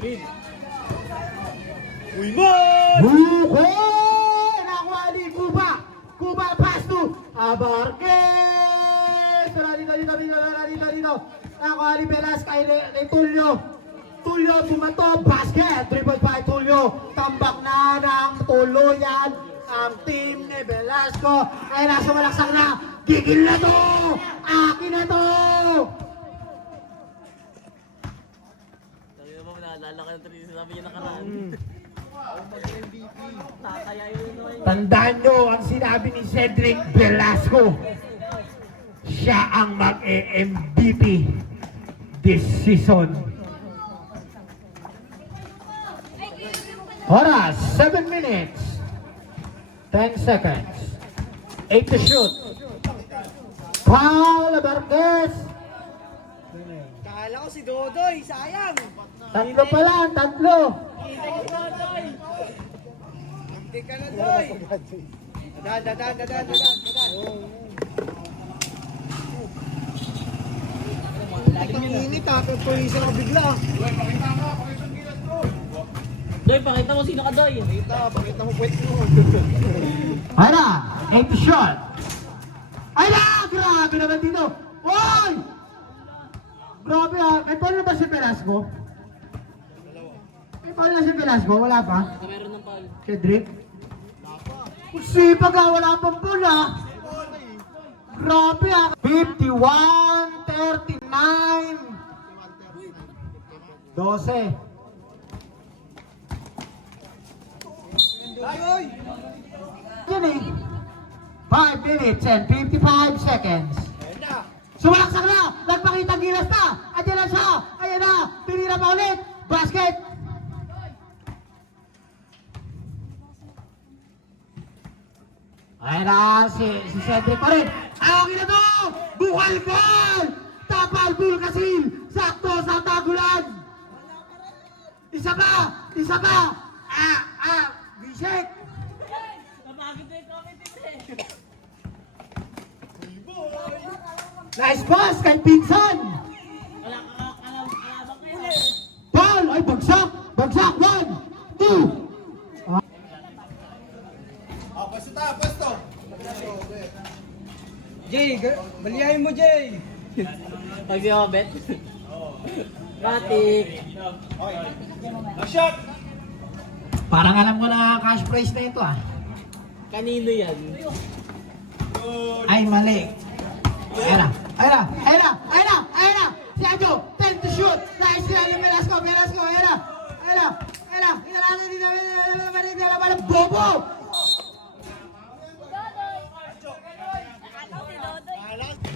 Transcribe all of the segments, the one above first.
Green. Uy, man! Nakuha ni Cuba. Cuba pass to Abarquez. Dito. Nakuha ni Velasquez kay Tulio. Tulio bumato. Basket. Dribble by Tulio. Tambak na ng tuluyan ang team ni Velasco. Ay nasa malaksak na. Gigil na to. Akin na to. Sabi naman, naalala ka ng sinabi niya nakaraan. Tandaan nyo ang sinabi ni Cedric Velasco. Siya ang mag-MVP this season. Oras, 7 minutes. 10 seconds. 8 to shoot. Paul Abarquez. Kala ko si Dodoy, sayang. Tatlo pa lang, tatlo. Hindi ka na, Doy. Dadan. Lagi nanginit ha, pagpulisan ka bigla. Doy, pakita mo sino ka, Doy. Pakita mo puwet mo. Ay na, 8 to shot. Ay na, grabe naman dito. Oy! Grabe ha, may foul na ba si Velasco? May foul na si Velasco, wala pa? Meron ng foul. Cedric? Sipag ha, wala pang foul ha. Grabe ha. 51-39. 12. Doy! Yan eh. 5 minutes and 55 seconds. Sumalaksak na! Nagpakita ang gilas na! Andiyan na siya! Ayan na! Pinira pa ulit! Basket! Ayan na! Si Cedric pa rin! Akin na to! Bukal ball! Tapal Bulkasil! Sakto sa tagulan! Isa pa! Bisek! Napakit na yung comment eh. Nice pass kay Pinsan! Wala ka alam kayo. Paul! Ay, bagsak! 1, 2! Pwesto! Jay, baliyahin mo, Jay! Pag di ako bet. Matik. Parang alam ko na cash prize na ito ah. Kanino yan? Ay, mali. Ayun na! Si Adjo, 10 to shoot! Nice sila ni Velasco, ayun na! Inalangan din namin, bobo!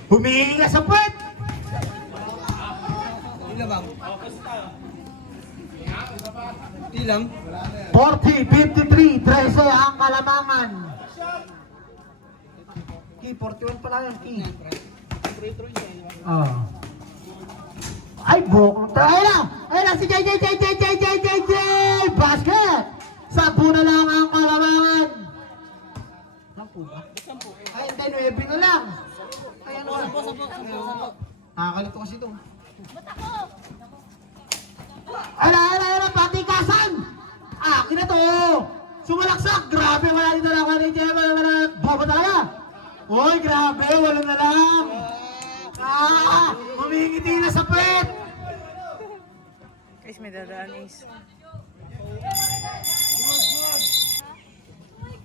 Humingi ka sa puwet! Ilang? Ilang? 40-53, 13 ang Kalamangan. Ki, 41 pala yan, Ki. Oh. Ay, bukong tayo na! Ayun na si JJ! Basket! 10 na lang ang Kalamangan. 10 ba? Ay, hindi, 9 na lang. Ay, ano? Sampo. Nakakalito kasi ito. Ala, patikasan! Akin na to! Sumalaksak! Grabe, wala dito lang. Bobo talaga! Uy, grabe, wala na lang! Humingiti na sa pet! Guys, may dadaan is.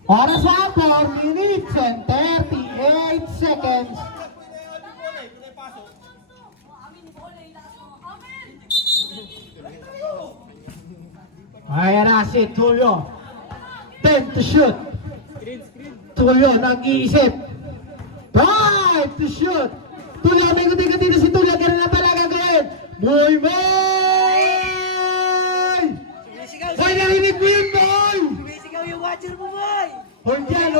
Oras na, 4 minutes and 38 seconds. Ayan na si Tulio. 10 to shoot. Tulio, nag-iisip. 5 to shoot. Tulio, may guti-guti na si Tulio. Ganun na pala gagawin. Boy! Hoy, narinig mo yun, boy! Sumisigaw yung watcher mo, boy! Hold yan!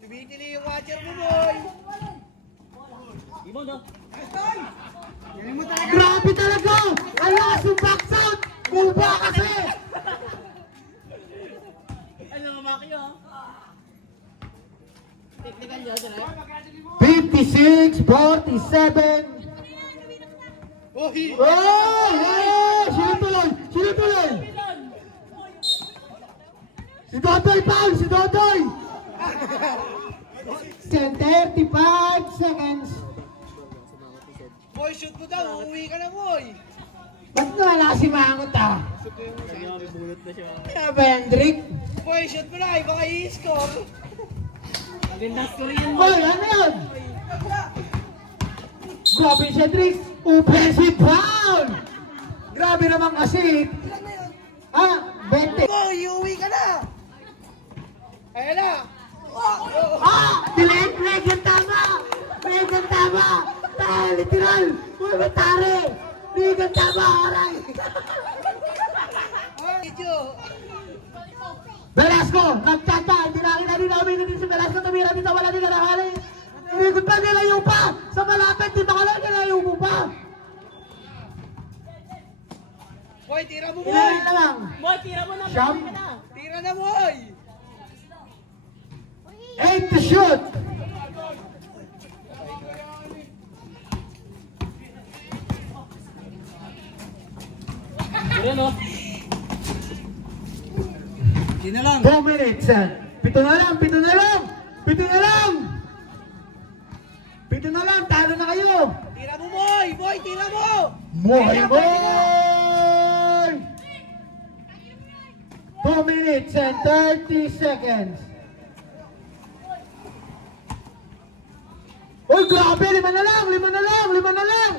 Tumitili yung watcher mo, boy! Ibo, no? Grabe talaga! Ang lakas yung box out! Bulba kasi! Ano naman kayo, ha? Technical niya, sila. 56-47. Ohi! Oh! Hey! Sino tuloy? Sino tuloy? Si Dodoy, Paul! Si Dodoy! 35 seconds. Boy, shoot mo daw. Uuwi ka na, boy. Ba't nga wala si Mangot ah? Sabi nga, may bunot na siya. Kaya ba yan, Drake? Boy, shoot mo na. Baka i-score. Maganda score yan. Boy, ano yun? Grabe siya, Drake. Offensive foul! Grabe naman kasi. Ah, 20. Boy, uuwi ka na. Ayan na. Ah! Delayed break yung tama! Break yung tama! Tayo, literal! Uy, matari! Break yung tama, oray! Medyo. Velasco, nagtata! Hindi namin din si Velasco, tumira dito, wala din nakakali! Inigod pa, nilayo pa! Sa malapit, dito ka lang, nilayo mo pa! Boy, tira mo, boy. Ilan na lang? Boy, tira mo na. Siyam? Tira na, boy. 8 to shoot! Tira no. Di na lang. 2 minutes! 7 na lang! 7 na lang! 7 na lang! 7 na lang! Talo na kayo! Tira mo, boy. Boy, tira mo. Boy, boy! 2 minutes and 30 seconds. Uy, grabe! 5 na lang! 5 na lang! 5 na lang!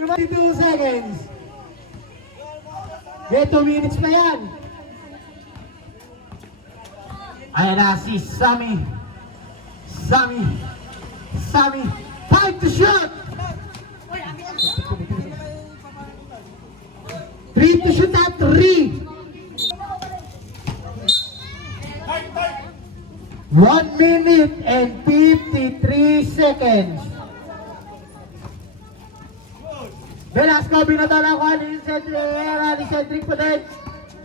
52 seconds. Okay, 2 minutes pa yan. Ayan na si Sammy. Sammy. 5 to shoot! 3 to shoot at 3. 1 minute and 53 seconds. Velasco, binatala ko ni Cedric Podet.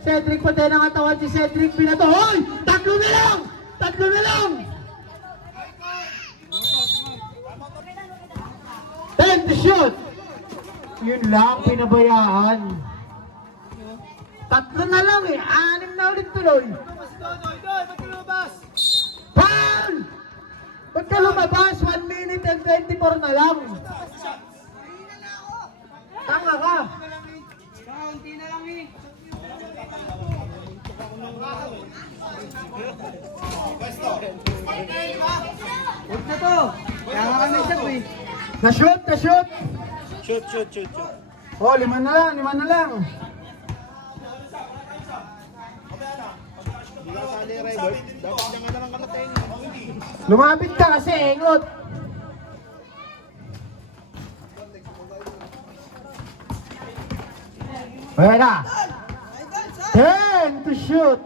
Cedric Podet ang katawan si Cedric binato. Hoy! 3 na lang! 3 na lang! 10 to shoot! Yun lang, pinabayaan. 3 na lang eh. 6 na ulit tuloy. Foul! Ba't ka lumabas? 1 minute and 24 na lang. Tanga ka. Kaunti na lang, eh. Huwag na to. Kaya nga kami sab, eh. Na-shoot, na-shoot. Shoot. Oh, 5 na lang, 5 na lang. Lumapit ka kasi, engot. Ayan na. 10 to shoot.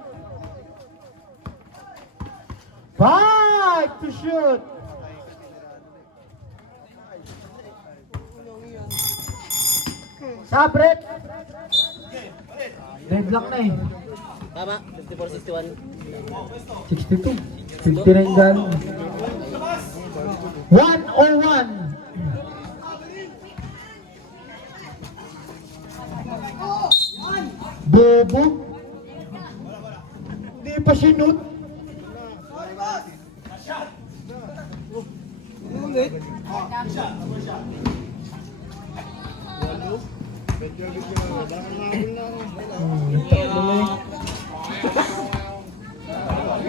5 to shoot. Sabret. Deadlock na eh. Tama, 54-61. 62. 59 galing. 101. Bobo. Hindi pa sinut. Ulit.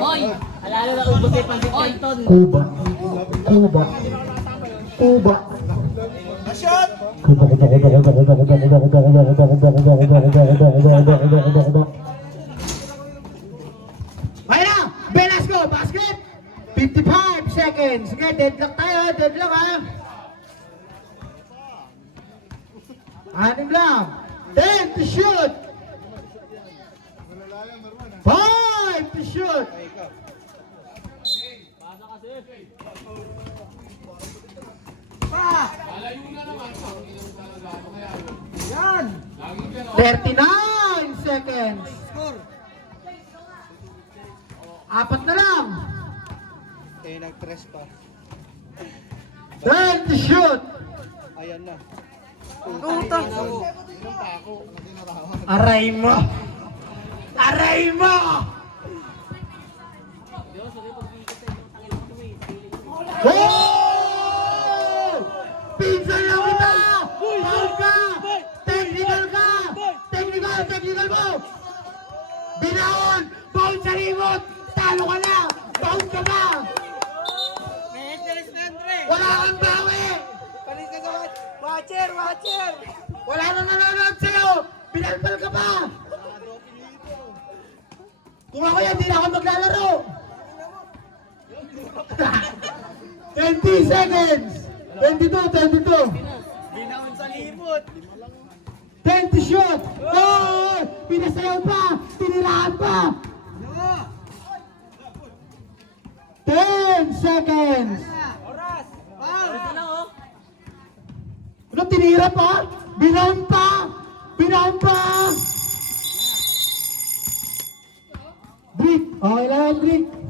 Hoy! Alala na ubos ay Pansit Canton. Kuba. Kuba. Kuba. Ayun na! Velasco, basket! 55 seconds. Okay, deadlock tayo. Deadlock ha. 6 lang. 10 to shoot. 5 to shoot. Yan. 39 seconds. Score. 4 na lang. Nag-press pa. 10 to shoot. Ayan na. Puta. Aray mo! Aray mo! Oh! Pinsan lang kita! Foul ka! Technical ka! Technical mo! Binaon! Foul sa limot! Talo ka na! Foul ka ba? Wala kang bawi! Panis ka sa watcher! Wala nang nanonood sa'yo! Pinalpal ka pa! Kung ako yan, di na ako maglalaro! 20 seconds! 22! Binaon sa libot! 20 shot! Oh! Pinasayaw pa! Tinirahan pa! 10 seconds! Oras! Foul! Ano, tinira pa? Binaon pa! Brick! Okay lang, Brick!